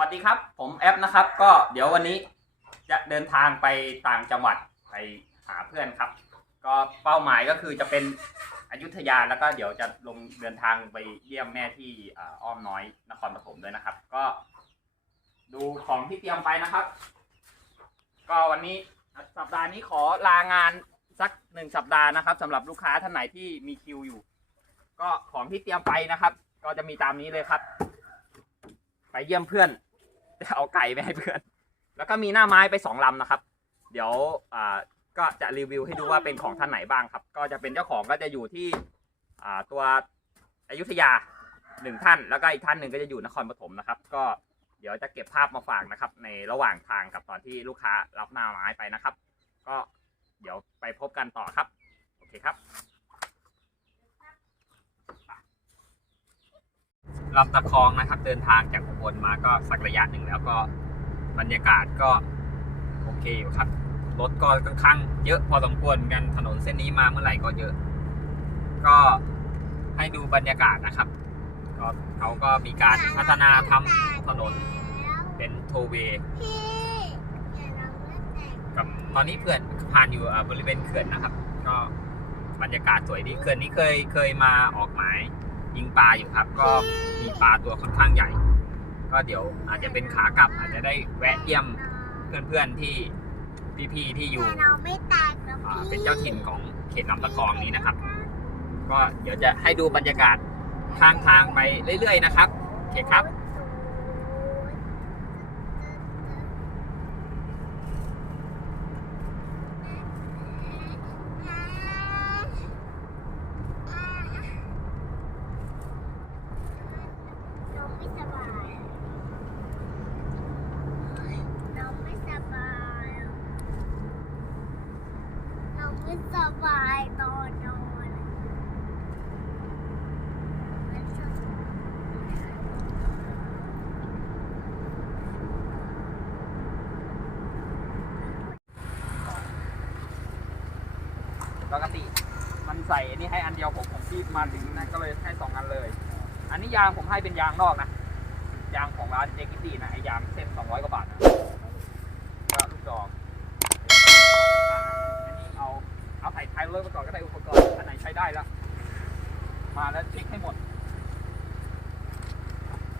วัสดีครับ ผมแอปนะครับ ก็เดี๋ยววันนี้จะเดินทางไปต่างจังหวัดไปหาเพื่อนครับ ก็เป้าหมายก็คือจะเป็นอยุธยาแล้วก็เดี๋ยวจะลงเดินทางไปเยี่ยมแม่ที่อ้อมน้อยนครปฐมด้วยนะครับ ก็ ดูของที่เตรียมไปนะครับ ก็วันนี้สัปดาห์นี้ขอลางานสักหนึ่งสัปดาห์นะครับสำหรับลูกค้าท่านไหนที่มีคิวอยู่ ก็ของที่เตรียมไปนะครับ ก็จะมีตามนี้เลยครับ ไปเยี่ยมเพื่อน เอาไก่ไปให้เพื่อน แล้วก็มีหน้าไม้ไปสองลำนะครับ เดี๋ยวอ่าก็จะรีวิวให้ดูว่าเป็นของท่านไหนบ้างครับ ก็จะเป็นเจ้าของก็จะอยู่ที่อ่าตัวอยุธยาหนึ่งท่านแล้วก็อีกท่านหนึ่งก็จะอยู่นครปฐมนะครับ ก็เดี๋ยวจะเก็บภาพมาฝากนะครับ ในระหว่างทางกับตอนที่ลูกค้ารับหน้าไม้ไปนะครับ ก็เดี๋ยวไปพบกันต่อครับ โอเคครับ ลำตะคองนะครับ เดินทางจากอุบลมาก็สักระยะหนึ่งแล้วก็บรรยากาศก็โอเคอยู่ครับ รถก็ค่อนข้างเยอะพอสมควรกันถนนเส้นนี้มาเมื่อไหร่ก็เยอะ ก็ให้ดูบรรยากาศนะครับก็เขาก็มีการพัฒนาทำถนนเป็นโทเวเล่นแต่งกับตอนนี้เขื่อนผ่านอยู่บริเวณเขื่อนนะครับ ก็บรรยากาศสวยดีเขื่อนนี้เคยเคยมาออกหมาย ยิงปลาอยู่ครับ ก็มีปลาตัวค่อนข้างใหญ่ ก็เดี๋ยวอาจจะเป็นขากลับ อาจจะได้แวะเยี่ยมเพื่อนๆที่พี่ๆที่อยู่เราไม่แตกนะอ่าเป็นเจ้าถิ่นของเขตลำตะกองนี้นะครับ ก็เดี๋ยวจะให้ดูบรรยากาศข้างทางไปเรื่อย ๆ นะครับโอเคครับ น้องไม่สบายน้องไม่สบายน้องไม่สบายตอนนอนไม่สบาย ปกติ มันใส่นนี้ให้อันเดียวผมผมที่มาถึงนะก็เลยให้สองอันเลย อันนี้ยางผมให้เป็นยางนอกนะ ยางของร้านเจกิตี้นะไอยางเส้นสองร้อยกว่าบาทนะก็ลูกดอกอันนี้เอาเอาใส่ท้ายรถไปก่อนก็ได้อุปกรณ์อันไหนใช้ได้แล้ว มาแล้วเช็คให้หมด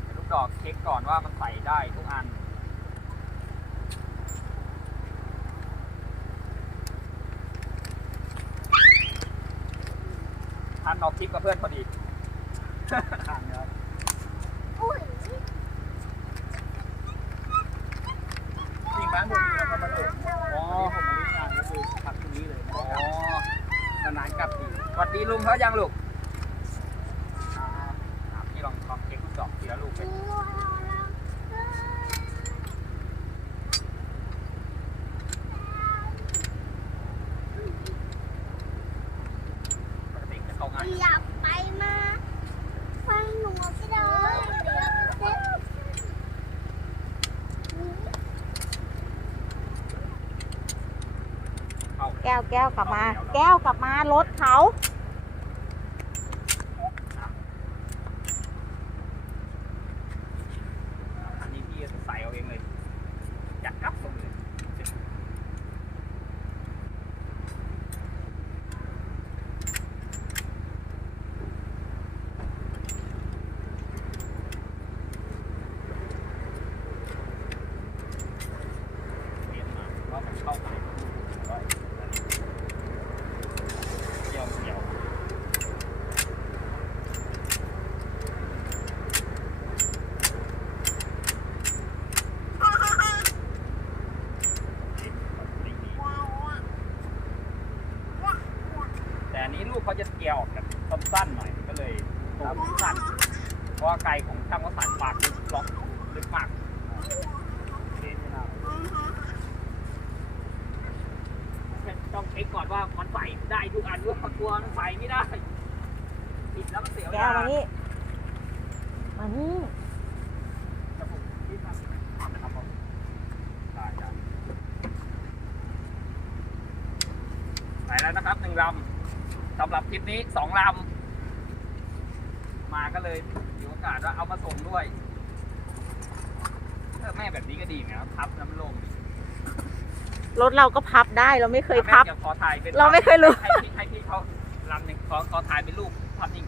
เดี๋ยวลูกดอกเช็คก่อนว่ามันใส่ได้ทุกอัน ทันออกคลิปกับเพื่อนพอดีทางครับอุ้ยจริงบ้านผมเนี่ยเขามาถึงอ๋อผมมาวิชาก็คือพักตรงนี้เลยอ๋อนานๆกลับทีสวัสดีลุงเขายังลูกอ่าอ่าพี่ลองลองเช็คลูกดอกทีละลูกไปปกติจะเข้าง่าย อยากไปมาฟังหนูไปเลยเดี๋ยวเซ็ต เข้า แก้วแก้วกลับมา แก้วกลับมารถเขา อันนี้พี่จะใส่เอาเองเลยอยากกลับส่งเลยเรียนมาว่ามันเข้าไปเกี่ยวเกี่ยว แต่ลูกเขาจะเกี่ยวแบบสั้นๆหน่อยก็เลยตัวสั้นเพราะว่าไก่ของช่างวสันปากลึกล็อกลึกมากต้องเช็คก่อนว่ามันใส่ได้ทุกอันด้วยกลัวมันใส่ไม่ได้ผิดแล้วมันเสียวแก้วมานี่มานี่ไปแล้วนะครับหนึ่งลำ สำหรับทริปนี้สองลำมาก็เลยมีโอกาสว่าเอามาส่งด้วยม่แบบนี้ก็ดีนะครับพับน้ำลงรถเราก็พับได้เราไม่เคยพับ แม่ดี๋วขอถ่ายเป็นเราไม่เคยรู้ ให้พี่ให้พี่เขาลำหนึ่งขอขอถ่ายเป็นรูปภาพนิ่ง